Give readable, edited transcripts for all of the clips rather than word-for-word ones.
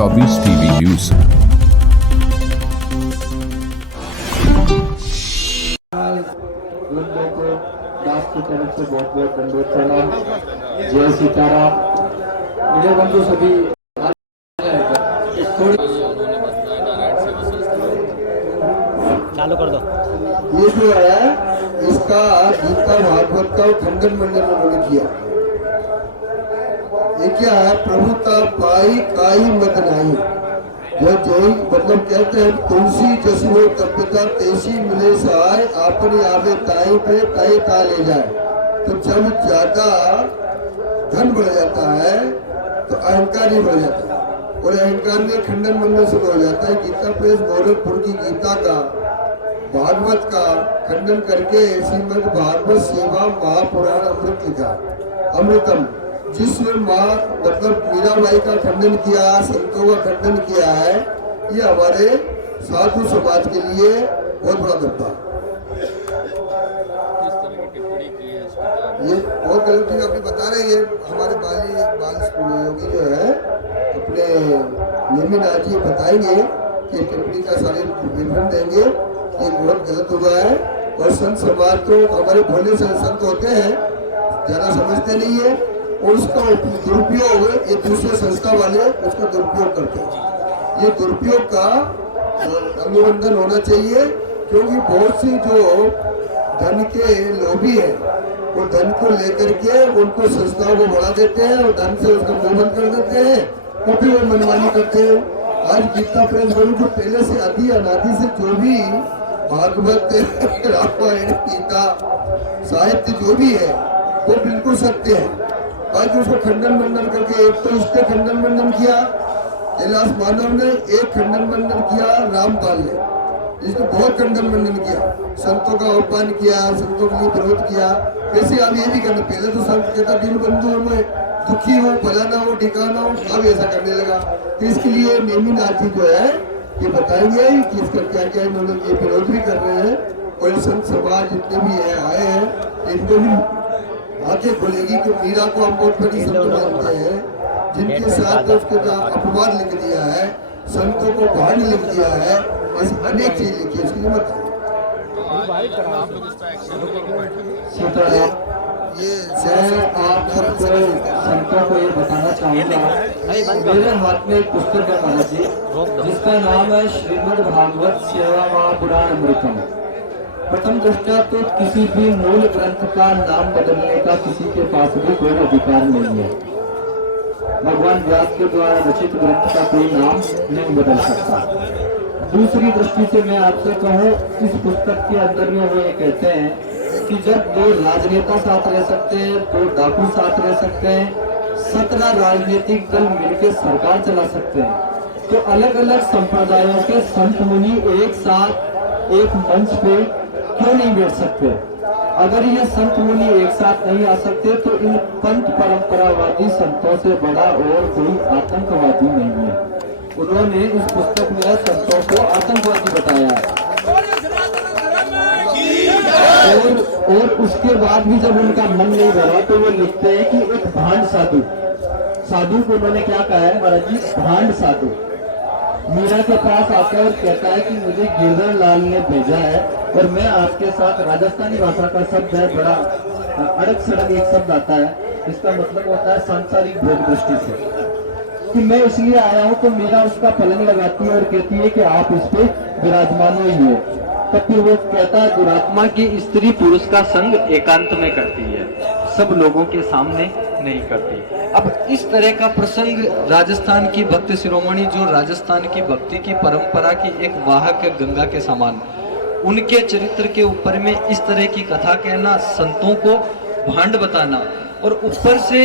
24 TV news. लोगों को दास की तरफ से बहुत बहुत दंडवत प्रणाम। जय सीताराम। मेरे बंधु सभी चालू कर दो। ये जो है इसका गीता भागवत का खंडन मंडन उन्होंने किया। ये क्या है, प्रभुता पाई काई मत नाही, जो जो मतलब कहते हैं तुलसी जसो तपता तेसी मिले सहाय, आपने आवे ताई पे ताई ता ले जाए। तो जब ज्यादा धन बढ़ जाता है तो अहंकार ही बढ़ जाता है, और अहंकार में खंडन मंडन शुरू हो जाता है। गीता प्रेस गोरखपुर की गीता का भागवत का खंडन करके श्रीमद भागवत सेवा महापुराण अमृत लिखा, अमृतम, जिसमें माँ मतलब मीराबाई का खंडन किया, संतों का खंडन किया है। ये हमारे साधु समाज के लिए बहुत बड़ा धब्बा। ये बहुत गलती आपने बता रहे हैं। हमारे बाल स्कूल योगी जो है अपने नेमिनाथ जी बताएंगे कि टिप्पणी का सारे विवरण देंगे। ये बहुत गलत हुआ है, और संत समाज तो हमारे भोले से संत होते हैं, ज्यादा समझते नहीं है, और उसका दुरुपयोग ये दूसरे संस्था वाले उसका दुरुपयोग करते हैं। ये दुरुपयोग का अनुबंधन होना चाहिए, क्योंकि बहुत सी जो धन के लोभी है वो धन को लेकर के उनको संस्थाओं को बढ़ा देते हैं और धन से उसका मुंह बंद कर देते हैं, वो भी वो मनमानी करते हैं। आज गीता प्रेस बड़ी जो पहले से आदि अनादि से जो भी भागवत रामायण गीता साहित्य जो भी है वो बिल्कुल सत्य है। आज उसको खंडन मंडन करके, एक तो इसने खंडन मंडन किया कैलाश मानव ने, एक खंडन मंडन किया रामपाल ने, इसने बहुत खंडन मंडन किया, संतों का अपमान किया, संतों के लिए विरोध किया। वैसे आप ये भी करना, पहले तो संत कहता दीन बंधु में दुखी हो, फलाना हो, ठिकाना हो, अब ऐसा करने लगा। तो इसके लिए नेमिनाथ जी जो है ये बताएंगे कि इसका क्या क्या इन्होंने ये विरोध भी कर रहे हैं, और संत समाज जितने भी है आए हैं इनको भी आगे बोलेगी कि मीरा को हम बहुत बड़ी संत मानते हैं, जिनके साथ उसके अपवाद लिख दिया है, संतों को भाण लिख दिया है, ऐसी अनेक चीज लिखी है। उसके लिए मत मैं आप सबको संतों को ये बताना चाहूँगा, मेरे हाथ में एक पुस्तक है महाराज जी, जिसका नाम है श्रीमद भागवत सेवा महापुराण अमृतम। प्रथम दृष्टया तो किसी भी मूल ग्रंथ का नाम बदलने का किसी के पास भी कोई अधिकार नहीं है। भगवान व्यास के द्वारा रचित ग्रंथ का कोई नाम नहीं बदल सकता। दूसरी दृष्टि से मैं आपसे कहूँ, इस पुस्तक के अंदर में वो ये कहते हैं कि जब दो राजनेता साथ रह सकते हैं, दो डाकू साथ रह सकते हैं, 17 राजनीतिक दल मिलकर सरकार चला सकते हैं, तो अलग अलग संप्रदायों के संत मुनि एक साथ एक मंच पे क्यों नहीं बैठ सकते? अगर ये संत मुनि एक साथ नहीं आ सकते तो इन पंथ परंपरावादी संतों से बड़ा और कोई आतंकवादी नहीं है। उन्होंने इस पुस्तक में संतों को आतंकवादी बताया है, और उसके बाद भी जब उनका मन नहीं भरा तो वो लिखते हैं कि एक भांड साधु को उन्होंने क्या कहा है महाराज जी, भांड साधु मीरा के पास आता है और कहता है कि मुझे गिरधर लाल ने भेजा है और मैं आपके साथ, राजस्थानी भाषा का शब्द है, बड़ा अड़क सड़क एक शब्द आता है, इसका मतलब होता है सांसारिक भोग दृष्टि से, कि मैं इसलिए आया हूँ। तो मीरा उसका पलंग लगाती है और कहती है कि आप इस पे विराजमान होइए। तब फिर वो कहता है दुरात्मा की स्त्री पुरुष का संग एकांत में करती है, सब लोगों के सामने नहीं करती। अब इस तरह का प्रसंग राजस्थान की भक्त शिरोमणि, जो राजस्थान की भक्ति की परंपरा की एक वाहक है गंगा के समान, उनके चरित्र के ऊपर में इस तरह की कथा कहना, संतों को भांड बताना, और ऊपर से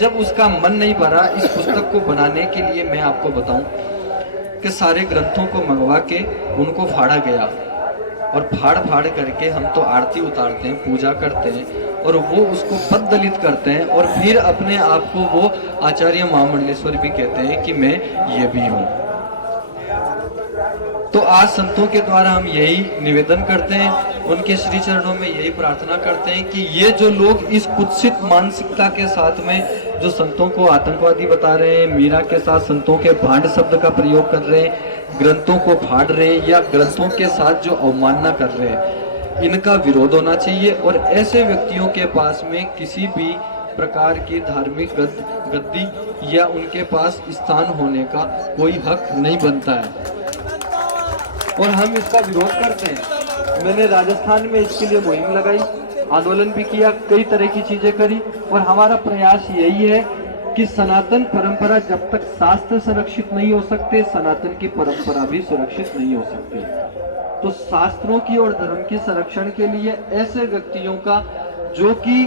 जब उसका मन नहीं भरा इस पुस्तक को बनाने के लिए, मैं आपको बताऊं कि सारे ग्रंथों को मंगवा के उनको फाड़ा गया, और फाड़ करके हम तो आरती उतारते हैं, पूजा करते हैं, और वो उसको पद्दलित करते हैं, और फिर अपने आप को वो आचार्य महामंडलेश्वर भी कहते हैं कि मैं ये भी हूँ। तो आज संतों के द्वारा हम यही निवेदन करते हैं उनके श्री चरणों में यही प्रार्थना करते हैं कि ये जो लोग इस कुत्सित मानसिकता के साथ में जो संतों को आतंकवादी बता रहे हैं, मीरा के साथ संतों के भांड शब्द का प्रयोग कर रहे हैं, ग्रंथों को फाड़ रहे हैं या ग्रंथों के साथ जो अवमानना कर रहे हैं, इनका विरोध होना चाहिए। और ऐसे व्यक्तियों के पास में किसी भी प्रकार की धार्मिक गद्दी या उनके पास स्थान होने का कोई हक नहीं बनता है और हम इसका विरोध करते हैं। मैंने राजस्थान में इसके लिए मुहिम लगाई, आंदोलन भी किया, कई तरह की चीजें करी और हमारा प्रयास यही है कि सनातन परंपरा जब तक शास्त्र संरक्षित नहीं हो सकते, सनातन की परंपरा भी सुरक्षित नहीं हो सकती। तो शास्त्रों की और धर्म के संरक्षण के लिए ऐसे व्यक्तियों का जो कि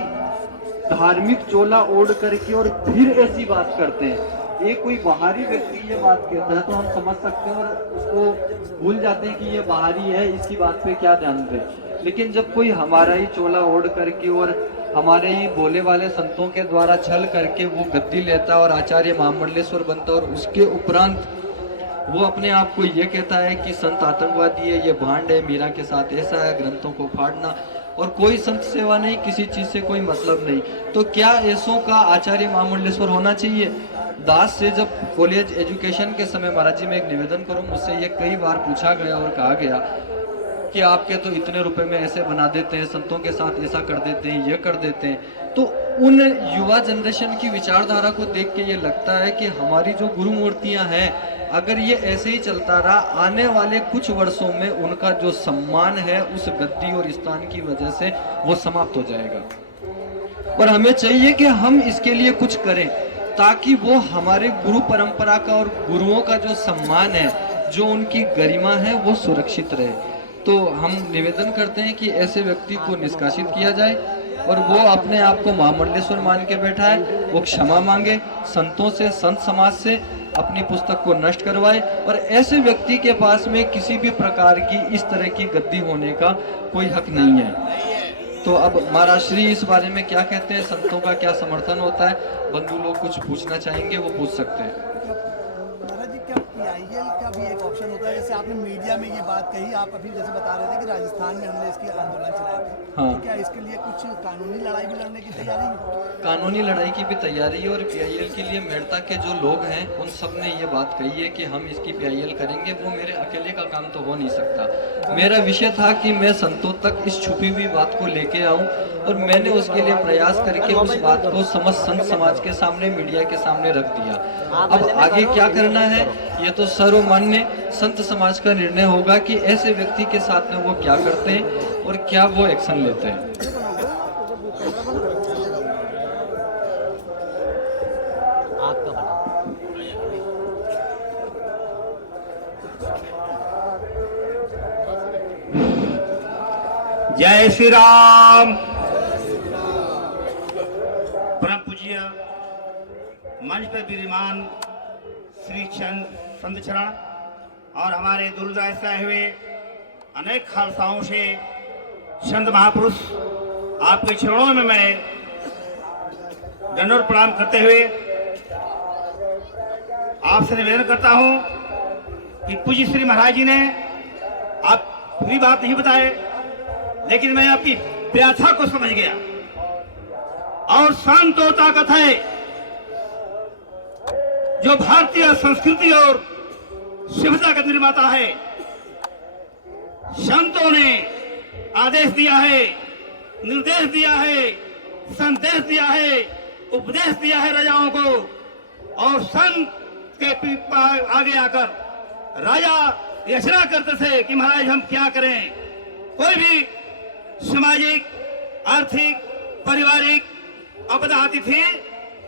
धार्मिक चोला ओढ़ करके और फिर ऐसी बात करते हैं, एक कोई बाहरी व्यक्ति ये बात कहता है तो हम समझ सकते हैं और उसको भूल जाते हैं कि ये बाहरी है, इसकी बात पे क्या ध्यान दें। लेकिन जब कोई हमारा ही चोला ओढ़ करके और हमारे ही बोले वाले संतों के द्वारा छल करके वो गद्दी लेता और आचार्य महामंडलेश्वर बनता और उसके उपरांत वो अपने आप को ये कहता है कि संत आतंकवादी है, ये भांड है, मीरा के साथ ऐसा है, ग्रंथों को फाड़ना, और कोई संत सेवा नहीं, किसी चीज से कोई मतलब नहीं, तो क्या ऐसों का आचार्य महामंडलेश्वर होना चाहिए? दास से जब कॉलेज एजुकेशन के समय महाराज जी मैं एक निवेदन करूं, मुझसे ये कई बार पूछा गया और कहा गया कि आपके तो इतने रुपए में ऐसे बना देते हैं, संतों के साथ ऐसा कर देते हैं, ये कर देते हैं। तो उन युवा जनरेशन की विचारधारा को देख के ये लगता है कि हमारी जो गुरु मूर्तियां हैं, अगर ये ऐसे ही चलता रहा, आने वाले कुछ वर्षों में उनका जो सम्मान है उस गद्दी और स्थान की वजह से वो समाप्त हो जाएगा। और हमें चाहिए कि हम इसके लिए कुछ करें ताकि वो हमारे गुरु परंपरा का और गुरुओं का जो सम्मान है, जो उनकी गरिमा है, वो सुरक्षित रहे। तो हम निवेदन करते हैं कि ऐसे व्यक्ति को निष्कासित किया जाए और वो अपने आप को महामंडलेश्वर मान के बैठा है, वो क्षमा मांगे संतों से, संत समाज से, अपनी पुस्तक को नष्ट करवाए और ऐसे व्यक्ति के पास में किसी भी प्रकार की इस तरह की गद्दी होने का कोई हक नहीं है। तो अब महाराज श्री इस बारे में क्या कहते हैं, संतों का क्या समर्थन होता है? बंधु लोग कुछ पूछना चाहेंगे वो पूछ सकते हैं। महाराज जी, क्या PIL का भी एक ऑप्शन होता है? जैसे आपने मीडिया में ये बात कही, आप अभी जैसे बता रहे थे कि राजस्थान में हमने इसकी आंदोलन चलाए थे, हाँ। तो क्या इसके लिए कुछ कानूनी लड़ाई भी लड़ने की तैयारी है? कानूनी लड़ाई की भी तैयारी है और PIL के लिए मेड़ता के जो लोग हैं उन सब ने ये बात कही है कि हम इसकी PIL करेंगे। वो मेरे अकेले का काम तो हो नहीं सकता। मेरा विषय था कि मैं संतों तक इस छुपी हुई बात को लेके आऊं और मैंने उसके लिए प्रयास करके उस बात को समस्त संत समाज के सामने, मीडिया के सामने रख दिया। अब आगे क्या करना है ये तो सर्वमान्य संत समाज का निर्णय होगा कि ऐसे व्यक्ति के साथ में वो क्या करते हैं और क्या वो एक्शन लेते हैं। आपका भला। जय श्री राम। परम पूज्य मंच पर विराजमान श्री चंद संत चरण और हमारे दूरदराज से आए हुए अनेक खालसाओं से संत महापुरुष, आपके चरणों में मैं दंडवत प्रणाम करते हुए आपसे निवेदन करता हूं कि पूज्य श्री महाराज जी ने आप पूरी बात नहीं बताए, लेकिन मैं आपकी व्याथा को समझ गया। और शांतोता कथा है जो भारतीय संस्कृति और सभ्यता का निर्माता है। संतों ने आदेश दिया है, निर्देश दिया है, संदेश दिया है, उपदेश दिया है राजाओं को, और संत के आगे आकर राजा याचना करते थे कि महाराज हम क्या करें। कोई भी सामाजिक, आर्थिक, पारिवारिक आपदा आती थी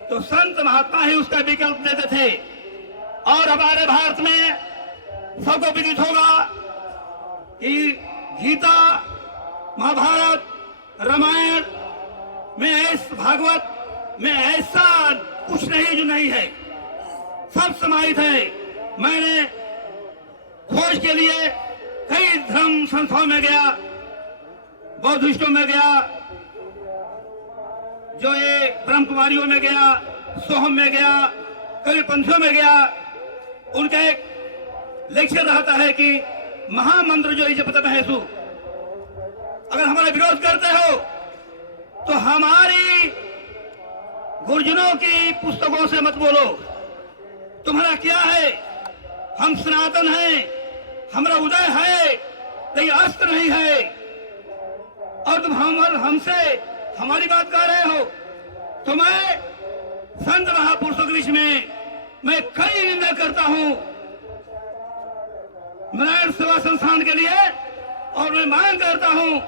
तो संत महात्मा ही उसका विकल्प देते थे। और हमारे भारत में सबको विदित होगा कि गीता, महाभारत, रामायण में, भागवत में ऐसा कुछ नहीं जो नहीं है, सब समाहित है। मैंने खोज के लिए कई धर्म संस्थाओं में गया, बौद्धिस्टों में गया, जो ये ब्रह्म कुमारियों में गया, सोहम में गया, कई पंथियों में गया। उनका एक लेक्चर रहता है कि महामंत्र जो जपत महसू, अगर हमारा विरोध करते हो तो हमारी गुरुजनों की पुस्तकों से मत बोलो। तुम्हारा क्या है? हम सनातन हैं, हमारा उदय है, लेकिन अस्त्र नहीं है। और तुम हमसे हमारी बात कर रहे हो। तो मैं संत महापुरुषों के बीच में मैं कई निंदा करता हूं नारायण सेवा संस्थान के लिए, और मैं मांग करता हूं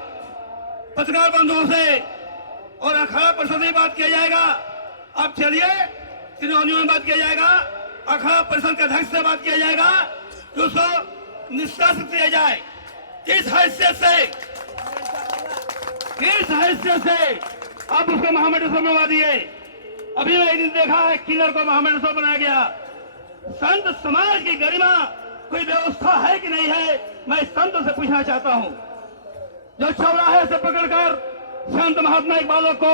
पत्रकार बंधुओं से और अखाड़ा परिषद में बात किया जाएगा। अब चलिए त्रिनोनियों में बात किया जाएगा, अखाड़ा परिषद के अध्यक्ष से बात किया जाएगा कि उसको निष्कासित किया जाए। किस हैसियत से आप उसको महामंडलेश्वर बनवा दिए? अभी मैं एक दिन देखा है किन्नर को महामंडलेश्वर बनाया गया। संत समाज की गरिमा कोई व्यवस्था है कि नहीं है, मैं संतों से पूछना चाहता हूं। जो चौराहे से पकड़कर संत महात्मा इकबालों को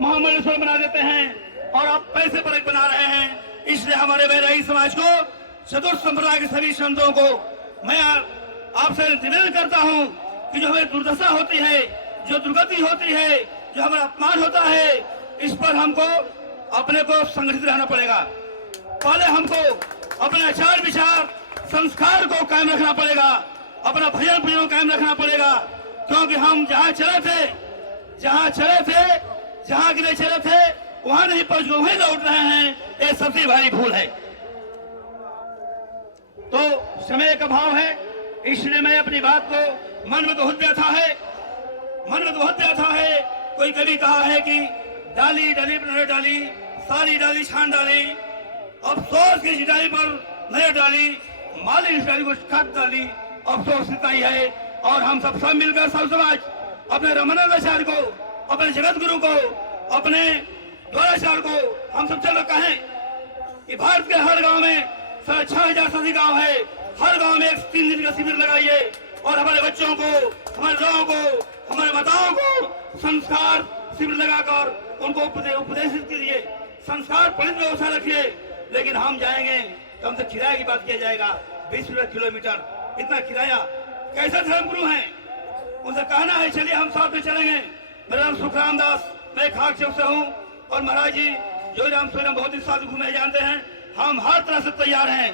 महामंडलेश्वर बना देते हैं और आप पैसे पर एक बना रहे हैं। इसलिए हमारे वैरागी समाज को, चतुर्थ संप्रदाय के सभी संतों को मैं आपसे निवेदन करता हूं कि जो हमें दुर्दशा होती है, जो दुर्गति होती है, जो हमारा अपमान होता है, इस पर हमको अपने को संगठित रहना पड़ेगा। पहले हमको अपने आचार विचार संस्कार को कायम रखना पड़ेगा, अपना भजन पूजन कायम रखना पड़ेगा, क्योंकि हम जहाँ चले थे, जहाँ के लिए चले थे वहां नहीं पहुंच गए, वहीं लौट रहे हैं। ये सबसे भारी भूल है। तो समय का भाव है, इसलिए मैं अपनी बात को मन में बहुत व्यथा है। कोई कभी कहा है कि डाली डाली पर नजर डाली, सारी डाली छान डाली, अफसोस की डाली पर नजर डाली, माली इस डाली को काट डाली, अफसोस इतना ही है। और हम सब मिलकर सब समाज अपने रमणाचार्य को, अपने जगत गुरु को, अपने द्वाराचार्य को हम सब चलो कहें कि भारत के हर गांव में 6,500 से अधिक गांव है, हर गांव में 3 दिन का शिविर लगाइए और हमारे बच्चों को, हमारे लोगों को, हमारे माताओं को संस्कार शिविर लगाकर उनको उपदेशित कीजिए, संस्कार पढ़ित व्यवस्था रखिए। लेकिन हम जाएंगे तो हमसे किराए की बात किया जाएगा, 20 रुपए किलोमीटर, इतना किराया। कैसे धर्मगुरु हैं? उनसे कहना है चलिए हम साथ में चलेंगे। मेरा नाम सुखराम दास, मैं खाक चौक से हूँ और महाराज जी जो राम स्वयं बहुत ही साथ घूमे जानते हैं। हम हर तरह से तैयार हैं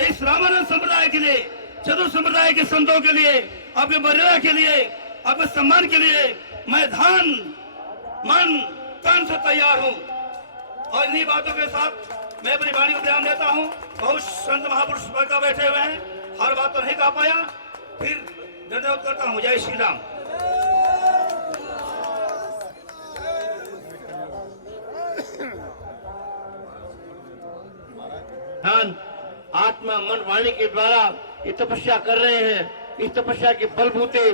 इस रामानंद संप्रदाय के लिए, चतुर्थ संप्रदाय के संतों के लिए, आपके मर्यादा के लिए, आपके सम्मान के लिए मैं धन मन तन से तैयार हूँ। और इन्हीं बातों के साथ मैं अपनी वाणी को ध्यान देता हूँ। बहुत संत महापुरुष वक्ता बैठे हुए हैं, हर बात तो नहीं कह पाया, फिर धन्यवाद करता हूँ। जय श्री राम। ध्यान आत्मा मन वाणी के द्वारा ये तपस्या कर रहे हैं। इस तपस्या के बलबूते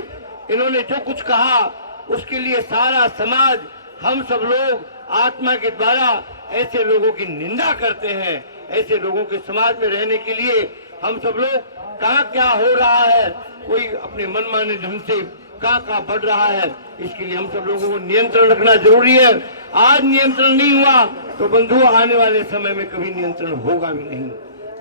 इन्होंने जो कुछ कहा उसके लिए सारा समाज, हम सब लोग आत्मा के द्वारा ऐसे लोगों की निंदा करते हैं। ऐसे लोगों के समाज में रहने के लिए हम सब लोग कहाँ क्या हो रहा है, कोई अपने मनमाने ढंग से कहाँ बढ़ रहा है, इसके लिए हम सब लोगों को नियंत्रण रखना जरूरी है। आज नियंत्रण नहीं हुआ तो बंधु आने वाले समय में कभी नियंत्रण होगा भी नहीं।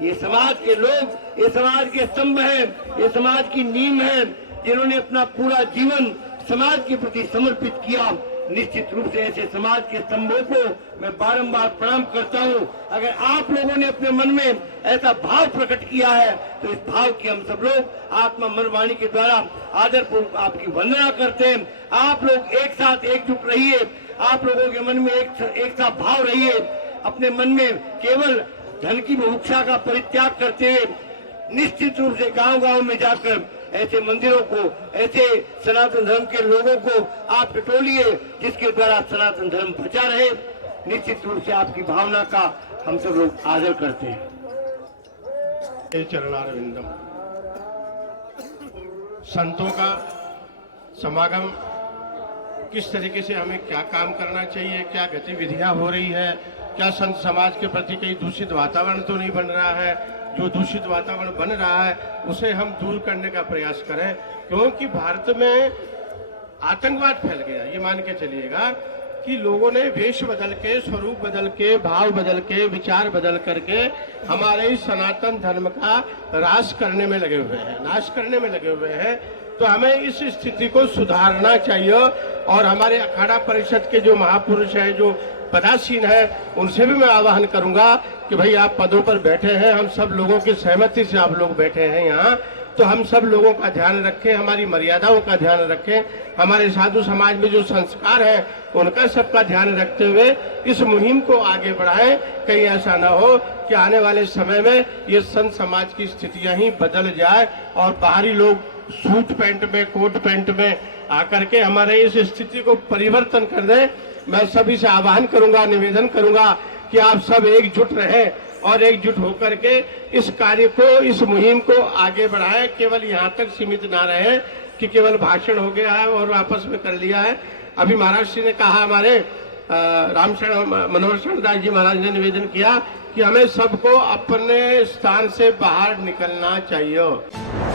ये समाज के लोग, ये समाज के स्तंभ हैं, ये समाज की नींव है, जिन्होंने अपना पूरा जीवन समाज के प्रति समर्पित किया। निश्चित रूप से ऐसे समाज के स्तंभों को मैं बारंबार प्रणाम करता हूं। अगर आप लोगों ने अपने मन में ऐसा भाव प्रकट किया है तो इस भाव की हम सब लोग आत्मा मन वाणी के द्वारा आदरपूर्वक आपकी वंदना करते हैं। आप लोग एक साथ एकजुट रहिए, आप लोगों के मन में एक सा भाव रहिए। अपने मन में केवल धन की बुभुक्षा का परित्याग करते हुए निश्चित रूप से गांव-गांव में जाकर ऐसे मंदिरों को, ऐसे सनातन धर्म के लोगों को आप टटोलिए जिसके द्वारा सनातन धर्म बचा रहे। निश्चित रूप से आपकी भावना का हम सब लोग आदर करते हैं। चरणारविंदम। संतों का समागम, किस तरीके से हमें क्या काम करना चाहिए, क्या गतिविधियां हो रही है, क्या संत समाज के प्रति कहीं दूषित वातावरण तो नहीं बन रहा है। जो दूषित वातावरण बन रहा है उसे हम दूर करने का प्रयास करें, क्योंकि भारत में आतंकवाद फैल गया। ये मान के चलिएगा कि लोगों ने वेश बदल के, स्वरूप बदल के, भाव बदल के, विचार बदल करके हमारे सनातन धर्म का रास करने में लगे हुए हैं, नाश करने में लगे हुए हैं। तो हमें इस स्थिति को सुधारना चाहिए। और हमारे अखाड़ा परिषद के जो महापुरुष हैं, जो पदासीन है, उनसे भी मैं आह्वान करूंगा कि भाई आप पदों पर बैठे हैं, हम सब लोगों की सहमति से आप लोग बैठे हैं यहाँ, तो हम सब लोगों का ध्यान रखें, हमारी मर्यादाओं का ध्यान रखें, हमारे साधु समाज में जो संस्कार है उनका सबका ध्यान रखते हुए इस मुहिम को आगे बढ़ाएं। कहीं ऐसा ना हो कि आने वाले समय में ये संत समाज की स्थितियां ही बदल जाए और बाहरी लोग सूट पैंट में, कोट पैंट में आकर के हमारे इस स्थिति को परिवर्तन कर दें। मैं सभी से आह्वान करूंगा, निवेदन करूंगा कि आप सब एकजुट रहें और एकजुट होकर के इस कार्य को, इस मुहिम को आगे बढ़ाएं। केवल यहाँ तक सीमित ना रहे कि केवल भाषण हो गया है और आपस में कर लिया है। अभी महाराज श्री ने कहा, हमारे रामशरण मनोहर शरण दास जी महाराज ने निवेदन किया कि हमें सबको अपने स्थान से बाहर निकलना चाहिए।